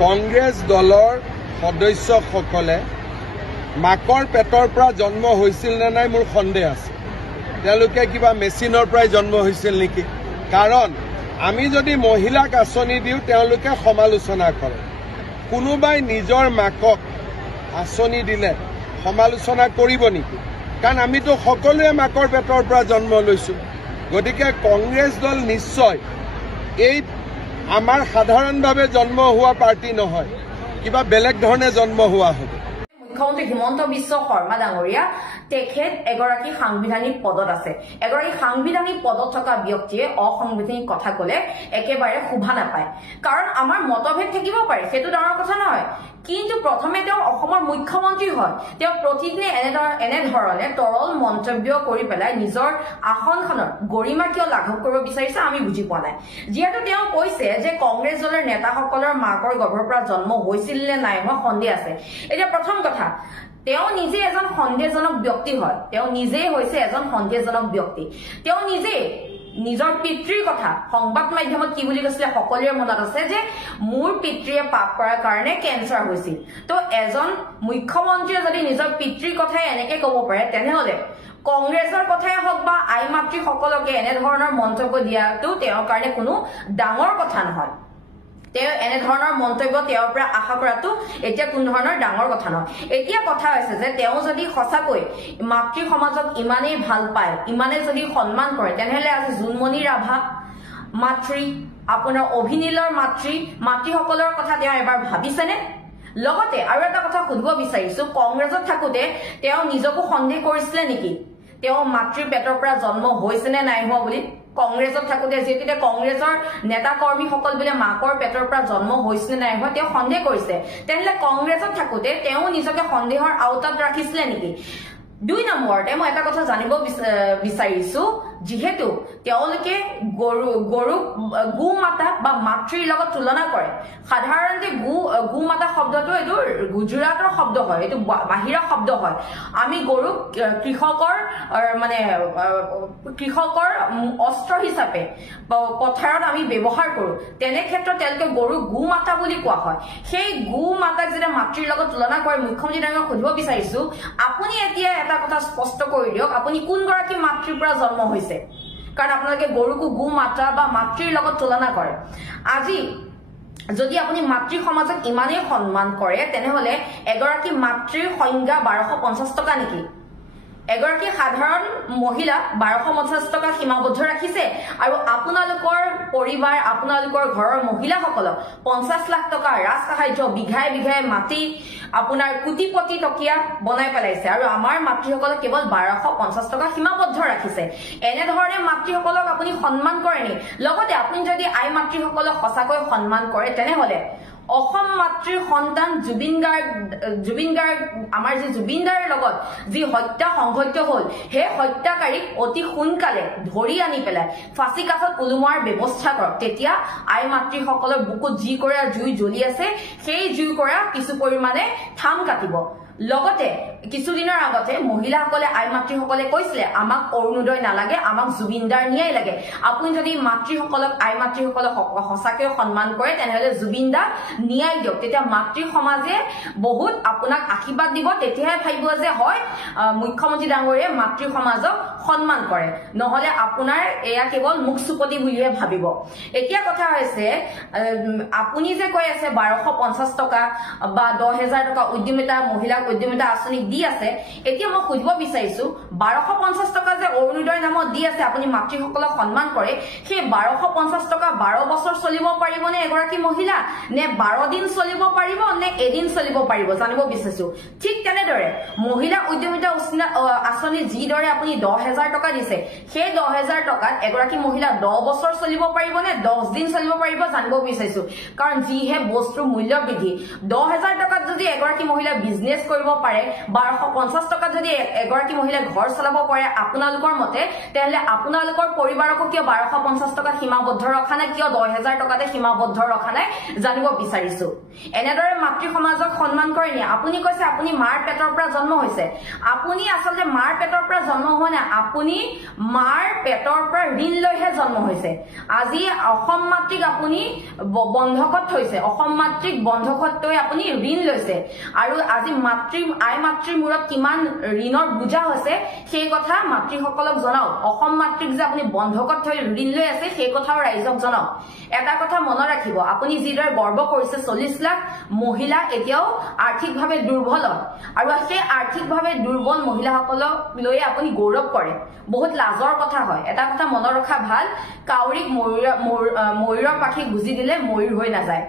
কংগ্ৰেছ দলৰ সদস্যসকলে মাকৰ পেটৰ পৰা জন্ম হৈছিল নে নাই মোৰ সন্দেহ আছে। তেওঁলোকে কিবা মেচিনৰ পৰাই জন্ম হৈছিল নেকি? কাৰণ আমি যদি মহিলাক আঁচনি দিওঁ তেওঁলোকে সমালোচনা কৰে। কোনোবাই নিজৰ মাকক আঁচনি দিলে সমালোচনা কৰিব নেকি? কাৰণ আমিতো সকলোৱে মাকৰ পেটৰ পৰা জন্ম লৈছো। গতিকে কংগ্ৰেছ দল নিশ্চয় এই আমাৰ সাধাৰণভাৱে জন্ম হোৱা পাৰ্টি নহয়, কিবা বেলেগ ধৰণে জন্ম হোৱা হ'ব। মুখ্যমন্ত্ৰী হিমন্ত বিশ্ব শৰ্মা ডাঙৰীয়া তেখেত এগৰাকী সাংবিধানিক পদত আছে। এগৰাকী সাংবিধানিক পদত থকা ব্যক্তিয়ে অসাংবিধানিক কথা কলে একেবাৰে শোভা নাপায়। কাৰণ আমাৰ মতভেদ থাকিব পাৰে, সেইটো ডাঙৰ কথা নহয়, কিন্তু প্ৰথমে তেওঁ অসমৰ মুখ্যমন্ত্ৰী হয়। তেওঁ প্ৰতিদিনে এনেধৰণে তৰল মন্তব্য কৰি পেলাই নিজৰ আসনখনৰ গৰিমা কিয় লাঘৱ কৰিব বিচাৰিছে আমি বুজি পোৱা নাই। যিহেতু তেওঁ কৈছে যে কংগ্ৰেছ দলৰ নেতাসকলৰ মাকৰ গৰ্ভৰ পৰা জন্ম হৈছিল নে নাই হোৱা সন্দেহ আছে। এতিয়া প্ৰথম কথা, তেওঁ নিজে এজন সন্দেহজনক ব্যক্তি হয়। তেওঁ নিজেই হৈছে এজন সন্দেহজনক ব্যক্তি। তেওঁ নিজেই নিজৰ পিতৃৰ কথা সংবাদ মাধ্যমত কি বুলি কৈছিলে সকলোৰে মনত আছে যে মোৰ পিতৃয়ে পাপ কৰাৰ কাৰণে কেঞ্চাৰ হৈছিল। তো এজন মুখ্যমন্ত্ৰীয়ে যদি নিজৰ পিতৃৰ কথাই এনেকে ক'ব পাৰে, তেনেহলে কংগ্ৰেছৰ কথাই হওক বা আই মাতৃসকলকে এনেধৰণৰ মন্তব্য দিয়াটো তেওঁৰ কাৰণে কোনো ডাঙৰ কথা নহয়। তেওঁ এনেধৰণৰ মন্তব্য তেওঁৰ পৰা আশা কৰাটো এতিয়া কোনো ধৰণৰ ডাঙৰ কথা নহয়। এতিয়া কথা হৈছে যে তেওঁ যদি সঁচাকৈ মাতৃ সমাজক ইমানেই ভাল পায়, ইমানে যদি সন্মান কৰে, তেনেহলে আজি জোনমণি ৰাভা মাতৃ, আপোনাৰ অভিনীলৰ মাতৃসকলৰ কথা তেওঁ এবাৰ ভাবিছেনে? লগতে আৰু এটা কথা সুধিব বিচাৰিছো, কংগ্ৰেছত থাকোতে তেওঁ নিজকো সন্দেহ কৰিছিলে নেকি তেওঁ মাতৃৰ পেটৰ পৰা জন্ম হৈছে নে নাই হোৱা বুলি? কংগ্ৰেছত থাকোতে যেতিয়া কংগ্ৰেছৰ নেতা কৰ্মীসকল বোলে মাকৰ পেটৰ পৰা জন্ম হৈছে নে নাই হোৱা তেওঁ সন্দেহ কৰিছে, তেনেহলে কংগ্ৰেছত থাকোতে তেওঁ নিজকে সন্দেহৰ আওতাত ৰাখিছিলে নেকি? 2 নম্বৰতে মই এটা কথা জানিব বিচাৰিছো, যিহেতু তেওঁলোকে গৰুক গো মাতা বা মাতৃৰ লগত তুলনা কৰে। সাধাৰণতে গো মাতা শব্দটো এইটো গুজৰাটৰ শব্দ হয়, এইটো বাহিৰা শব্দ হয়। আমি গৰুক কৃষকৰ অস্ত্ৰ হিচাপে পথাৰত আমি ব্যৱহাৰ কৰো। তেনে ক্ষেত্ৰত তেওঁলোকে গৰুক গো মাতা বুলি কোৱা হয়। সেই গো মাতাক যেতিয়া মাতৃৰ লগত তুলনা কৰে, মুখ্যমন্ত্ৰী ডাঙৰীয়াক সুধিব বিচাৰিছো, আপুনি এতিয়া এটা কথা স্পষ্ট কৰি দিয়ক, আপুনি কোনগৰাকী মাতৃৰ পৰা জন্ম হৈছে? কাৰণ আপোনালোকে গৰুকো গো মাতা বা মাতৃৰ লগত তুলনা কৰে। আজি যদি আপুনি মাতৃ সমাজক ইমানেই সন্মান কৰে, তেনেহলে এগৰাকী মাতৃৰ সংজ্ঞা 1250 টকা নেকি? এগৰাকী সাধাৰণ মহিলা 1250 টকা সীমাবদ্ধ ৰাখিছে, আৰু আপোনালোকৰ পৰিবাৰ, আপোনালোকৰ ঘৰৰ মহিলাসকলক 50 লাখ টকা ৰাজ সাহায্য, বিঘাই বিঘাই মাটি, আপোনাৰ কোটিপতি টকীয়া বনাই পেলাইছে, আৰু আমাৰ মাতৃসকলক কেৱল 1250 টকা সীমাবদ্ধ ৰাখিছে। এনেধৰণে মাতৃসকলক আপুনি সন্মান কৰে নি? লগতে আপুনি যদি আই মাতৃসকলক সঁচাকৈ সন্মান কৰে, তেনেহলে অসম মাতৃৰ সন্তান জুবিন গাৰ্গ আমাৰ যি জুবিন দাৰ লগত যি হত্যা সংঘটিত হল, সেই হত্যাকাৰীক অতি সোনকালে ধৰি আনি পেলাই ফাঁচী কাঠত ওলোৱাৰ ব্যৱস্থা কৰক। তেতিয়া আই মাতৃসকলৰ বুকুত যি কৰা জুই জ্বলি আছে, সেই জুই কৰা কিছু পৰিমাণে থাম কাটিব। লগতে কিছুদিনৰ আগতে মহিলাসকলে আই মাতৃসকলে কৈছিলে আমাক অৰুণোদয় নালাগে, আমাক জুবিন দাৰ ন্যায় লাগে। আপুনি যদি মাতৃসকলক আই মাতৃসকলক সঁচাকৈ সন্মান কৰে, তেনেহলে জুবিন দাক ন্যায় দিয়ক। তেতিয়া মাতৃ সমাজে বহুত আপোনাক আশীৰ্বাদ দিব। তেতিয়াহে ভাবিব যে হয় মুখ্যমন্ত্ৰী ডাঙৰীয়াই মাতৃ সমাজক সন্মান কৰে, নহলে আপোনাৰ এয়া কেৱল মুখ চুপতি বুলিহে ভাবিব। এতিয়া কথা হৈছে, আপুনি যে কৈ আছে 1250 টকা বা 10,000 টকা উদ্যমিতা মহিলাক উদ্যমিতা আঁচনিক দি আছে, এতিয়া মই সুধিব বিচাৰিছো 1250 টকা যে অৰুণোদয় নামত দি আছে, আপুনি মাতৃসকলক সন্মান কৰে, সেই 1250 টকা 12 বছৰ চলিব পাৰিবনে এগৰাকী মহিলা, নে 12 দিন চলিব পাৰিব, নে এদিন চলিব পাৰিব জানিব বিচাৰিছো। ঠিক তেনেদৰে মহিলা উদ্যমিতা আঁচনি যিদৰে আপুনি 10,000 টকা দিছে, সেই 10,000 টকাত এগৰাকী মহিলা 10 বছৰ চলিব পাৰিব নে 10 দিন চলিব পাৰিব জানিব বিচাৰিছো। কাৰণ যিহে বস্তুৰ মূল্য বৃদ্ধি, 10,000 টকাত যদি এগৰাকী মহিলা বিজনেছ কৰিব পাৰে 1250 টকা যদি এগৰাকী মহিলাই ঘৰ চলাব পাৰে আপোনালোকৰ মতে তেহলে আপোনালোকৰ পৰিবাৰক কিয় 1250 টকা সীমাবদ্ধ ৰখা নাই কিয় 10000 টকাতে সীমাবদ্ধ ৰখা নাই জানিব বিচাৰিছো এনেদৰে মাতৃ সমাজক সন্মান কৰে নি আপুনি কৈছে আপুনি মাৰ পেটৰ পৰা জন্ম হৈছে আপুনি আসলে মাৰ পেটৰ পৰা জন্ম হোৱা নাই আপুনি মাৰ পেটৰ পৰা ঋণ লৈহে জন্ম হৈছে আজি অসম মাতৃক আপুনি বন্ধকত থৈছে অসম মাতৃক বন্ধকত থৈ আপুনি ঋণ লৈছে আৰু আজি আই মাতৃৰ মূৰত কিমান ঋণৰ বুজা হৈছে সেই কথা মাতৃসকলক জনাও অসম মাতৃক যে আপুনি বন্ধকত থৈ ঋণ লৈ আছে সেই কথাও ৰাইজক জনাও এটা কথা মনত ৰাখিব আপুনি যিদৰে গৰ্ব কৰিছে 40 লাখ মহিলা এতিয়াও আৰ্থিকভাৱে দুৰ্বল আৰু সেই আৰ্থিকভাৱে দুৰ্বল মহিলাসকলক লৈ আপুনি গৌৰৱ কৰে বহুত লাজৰ কথা হয় এটা কথা মনত ৰখা ভাল কাউৰীক ময়ূৰৰ পাখি গুজি দিলে ময়ূৰ হৈ নাযায়